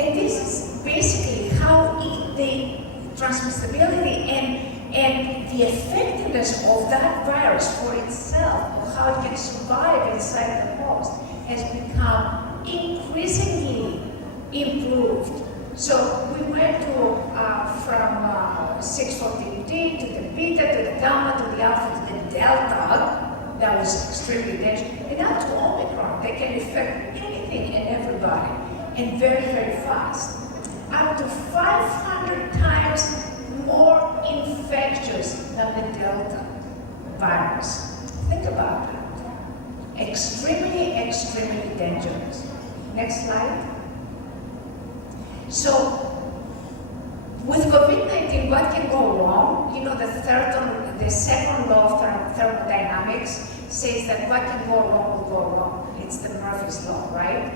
And this is basically how the transmissibility and the effectiveness of that virus for itself, of how it can survive inside the host, has become increasingly improved. So we went from 614D to the beta, to the gamma, to the alpha, to the delta. That was extremely dangerous. And now to Omicron, they can affect anything and everybody, and very, very fast. Up to 500 times more infectious than the Delta virus. Think about that. Extremely, extremely dangerous. Next slide. So, with COVID-19, what can go wrong? You know, the second law of thermodynamics says that what can go wrong will go wrong. It's the Murphy's law, right?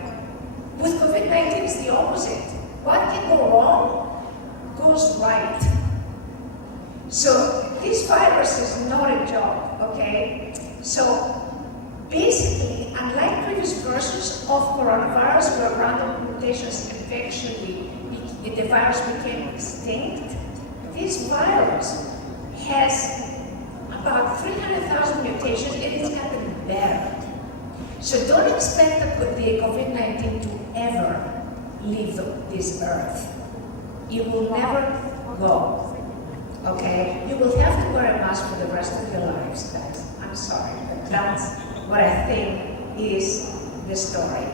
With COVID-19, it's the opposite. What can go wrong goes right. So this virus is not a joke, okay? So basically, unlike previous versions of coronavirus where random mutations eventually the virus became extinct, this virus has about 300,000 mutations and it's gotten better. So don't expect the COVID-19 to ever leave this earth. It will never go, okay? You will have to wear a mask for the rest of your lives, guys. I'm sorry, but that's what I think is the story.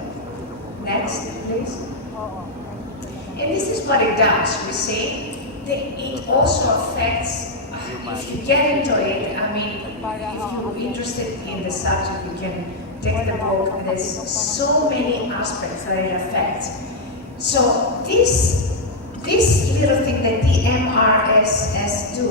Next, please. And this is what it does, you see. It also affects, if you get into it, I mean, if you're interested in the subject, you can take the book. There's so many aspects that it affects. So this little thing that the MRSS do,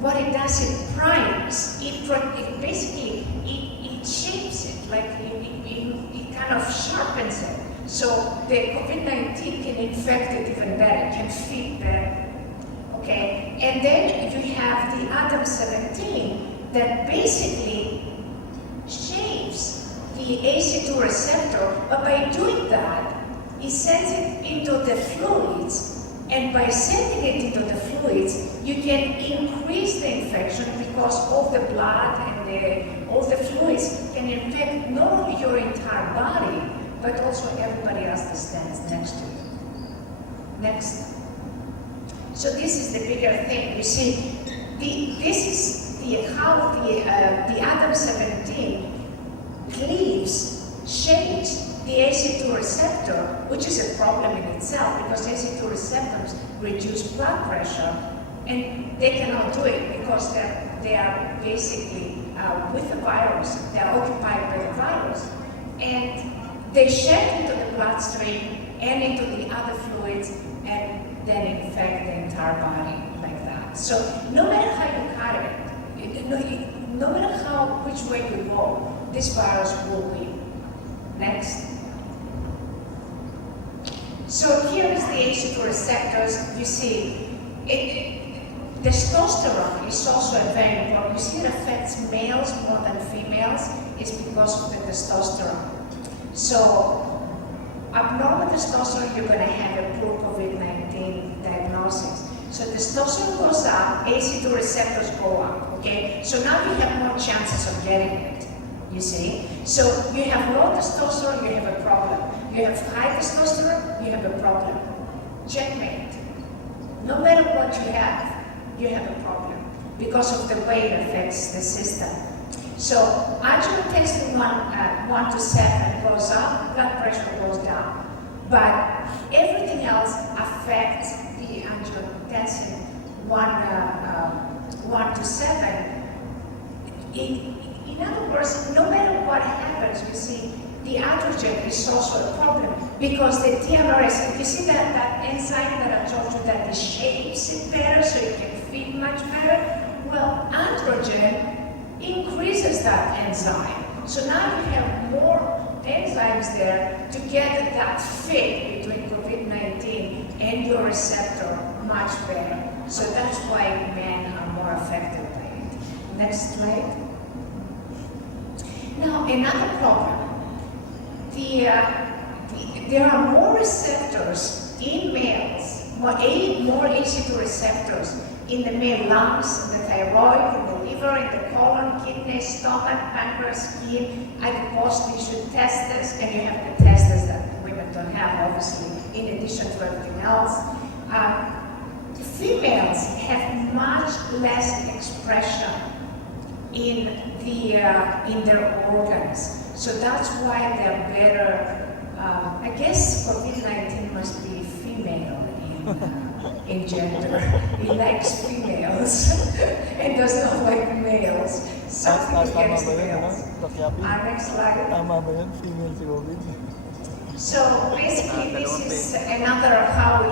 what it does, it primes, it basically, it shapes it, like it kind of sharpens it. So the COVID-19 can infect it even better, can fit better, okay? And then you have the Adam-17 that basically shapes the ACE2 receptor, but by doing that, it sends it into the fluids, and by sending it into the fluids, you can increase the infection because all the blood and all the fluids can infect not only your entire body, but also everybody else that stands next to you. Next. So this is the bigger thing. You see, this is how the Adam-17 cleaves, shapes the ACE2 receptor, which is a problem in itself because ACE2 receptors reduce blood pressure, and they cannot do it because they are basically with the virus. They are occupied by the virus, and they shed into the bloodstream and into the other fluids, and then infect the entire body like that. So no matter how you cut it, no matter which way you go, this virus will win. Next. So here is the ACE2 receptors. You see, testosterone is also a very important. You see, it affects males more than females. It's because of the testosterone. So, abnormal testosterone, you're going to have a poor COVID-19 diagnosis. So testosterone goes up, ACE2 receptors go up, okay? So now you have more chances of getting it, you see? So you have low testosterone, you have a problem. You have high testosterone, you have a problem. Checkmate. No matter what you have a problem because of the way it affects the system. So angiotensin 1 to 7 goes up, blood pressure goes down. But everything else affects the angiotensin 1 to 7. In other words, no matter what happens, you see, the androgen is also a problem because the TMRS, you see that enzyme that I told you that it shapes it better so it can fit much better? Well, androgen increases that enzyme. So now you have more enzymes there to get that fit between COVID-19 and your receptor much better. So that's why men are more affected by it. Next slide. Now, another problem. There are more receptors in males, more ACE2 receptors in the male lungs, in the thyroid, in the liver, in the colon, kidney, stomach, pancreas, skin, adipose tissue, testes, and you have the testes that women don't have, obviously, in addition to everything else. Females have much less expression in their organs, so that's why they're better. I guess COVID-19 must be female in gender. It likes females and does not like males. Something against males. Next slide. So basically, this is another how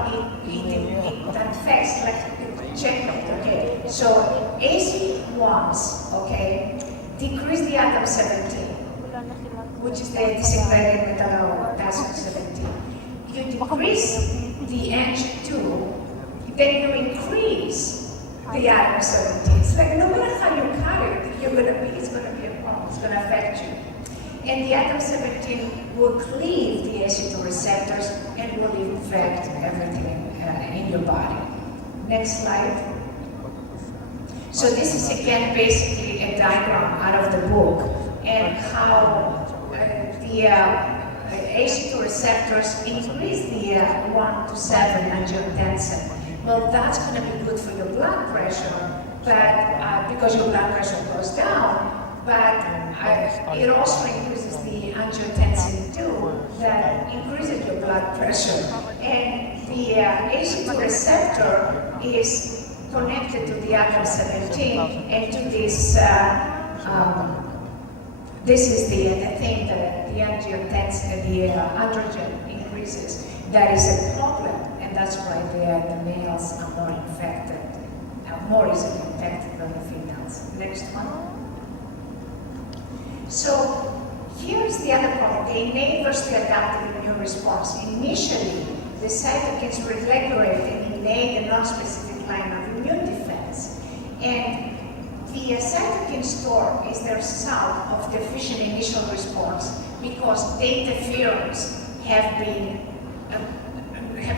it affects, like check it, okay? So AC1s, okay, decrease the atom 17, which is the disintegrated metal potassium 17. You decrease the Ang2, then you increase the atom 17. It's like no matter how you cut it, it's gonna be a problem. It's gonna affect you. And the atom 17 will cleave the AC2 receptors and will infect everything in your body. Next slide. So this is again basically a diagram out of the book and how the AC2 receptors increase the 1 to 7 angiotensin. Well, that's going to be good for your blood pressure, but because your blood pressure goes down. But it also increases the angiotensin too, that increases your blood pressure. And the AC2 receptor is connected to the atom 17 and to this. This is the thing that the angiotensin, the androgen increases. That is a problem, and that's why the males are more infected, more easily infected than the females. Next one. So here's the other problem, the innate versus the adaptive immune response. Initially, the cytokines regulate an innate and non-specific line of immune defense. And the cytokine store is the result of deficient initial response because the interferons have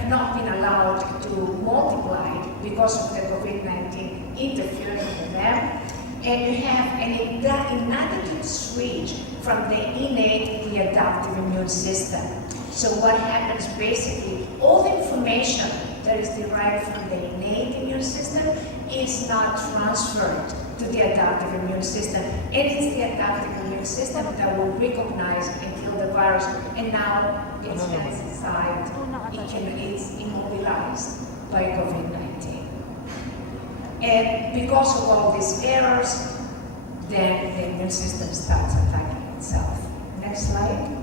not been allowed to multiply because of the COVID-19 interfering with them. And you have an inadequate switch from the innate to the adaptive immune system. So what happens basically, all the information that is derived from the innate immune system is not transferred to the adaptive immune system. And it's the adaptive immune system that will recognize and kill the virus. And now it's inside, it's immobilized by COVID-19. And because of all these errors, then the immune system starts attacking itself. Next slide.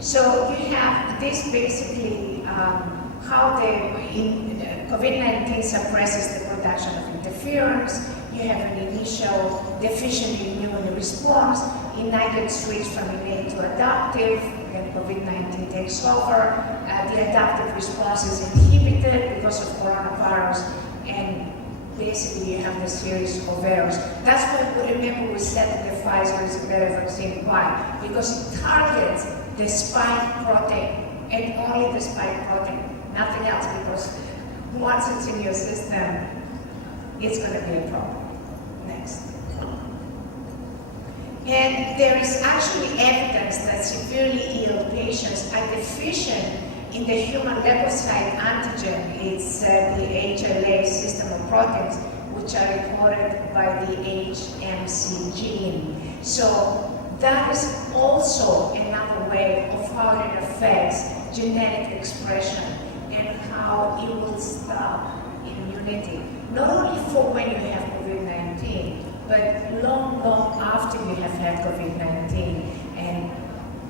So you have this basically how COVID-19 suppresses the production of interferons. You have an initial deficient immune response, inadequate switch from innate to adaptive, then COVID-19 takes over. The adaptive response is inhibited because of coronavirus. And basically you have the series of errors. That's why, remember, we said that the Pfizer is a better vaccine. Why? Because it targets the spike protein and only the spike protein, nothing else, because once it's in your system, it's going to be a problem. Next. And there is actually evidence that severely ill patients are deficient in the human leukocyte antigen. It's the HLA system of proteins, which are recorded by the HMC gene. So that is also another way of how it affects genetic expression and how it will stop immunity. Not only for when you have COVID-19, but long, long after you have had COVID-19 and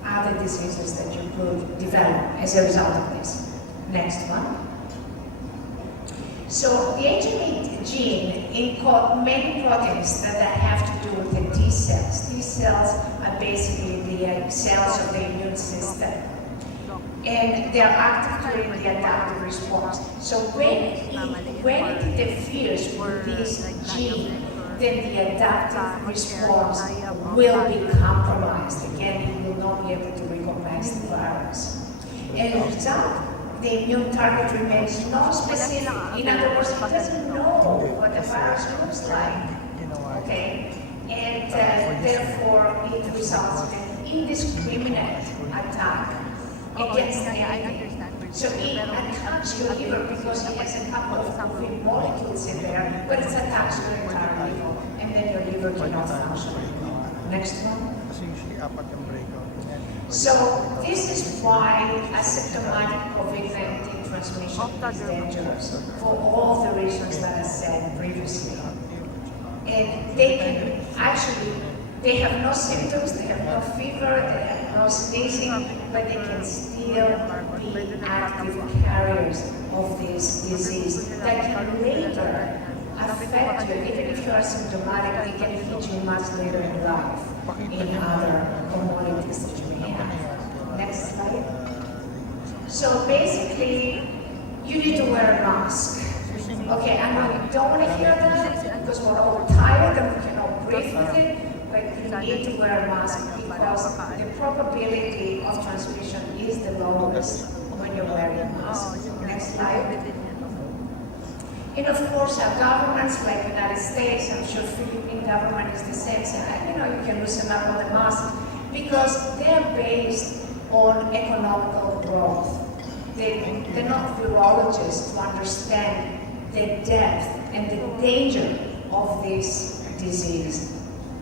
other diseases that you could develop as a result of this. Next one. So the HME gene encodes many proteins that have to do with the T cells. T cells are basically the cells of the immune system. And they are active during the adaptive response. So when it interferes with this gene, then the adaptive response will be compromised. Again, it will not be able to recognize the virus. And as a result, the immune target remains non-specific. In other words, it doesn't know what the virus looks like. Okay? And therefore, it results in an indiscriminate attack against the enemy. So it attacks your liver because it has a couple of COVID molecules in there, but it attacks your entire liver, and then your liver cannot function. Next one. So this is why asymptomatic COVID-19 transmission is dangerous for all the reasons that I said previously. And they can actually, they have no symptoms, they have no fever, they have no sneezing, but they can still be active carriers of this disease that can later affect you. Even if you are symptomatic, they can hit you much later in life in other comorbidities that you may have. Next slide. So basically, you need to wear a mask. Okay, I know you don't want to hear that because we're all tired and we cannot breathe with it, but you need to wear a mask because the probability of transmission is the lowest when you're wearing a mask. Next slide. And of course, our governments like the United States, I'm sure Philippine government is the same, say, you know, you can loosen up on the mask because they're based on economical growth. They're not virologists to understand the depth and the danger of this disease,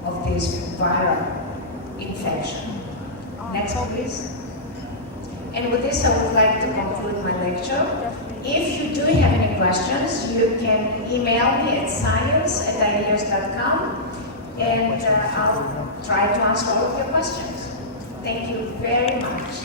of this viral infection. Next, please. And with this, I would like to conclude my lecture. If you do have any questions, you can email me at science@ideas.com, and I'll try to answer all of your questions. Thank you very much.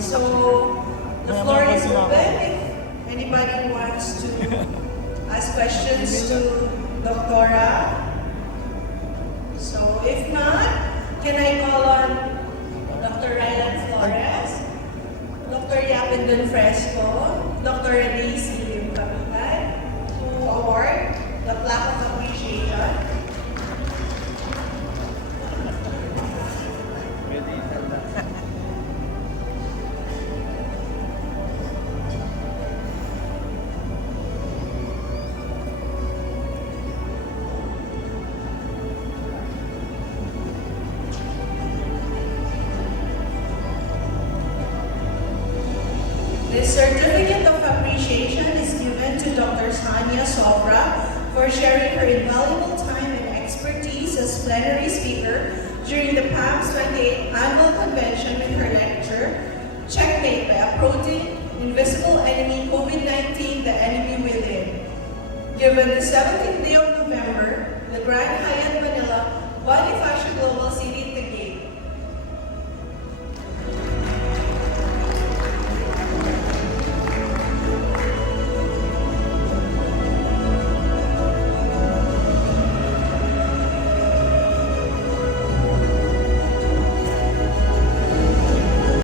So the floor is open if anybody wants to ask questions to Doctora. So if not, can I call on Dr. Rylan Flores, Dr. Yapindon Fresco, Dr. Daisy Kapitan to award the plaque of appreciation. This certificate of appreciation is given to Dr. Sania Sobra for sharing her invaluable time and expertise as plenary speaker during the PAMS 28th Annual Convention with her lecture, Checkmate by Approaching Invisible Enemy COVID-19, the Enemy Within. Given the 17th day of November, the Grand Hyatt Manila Bonifacio Global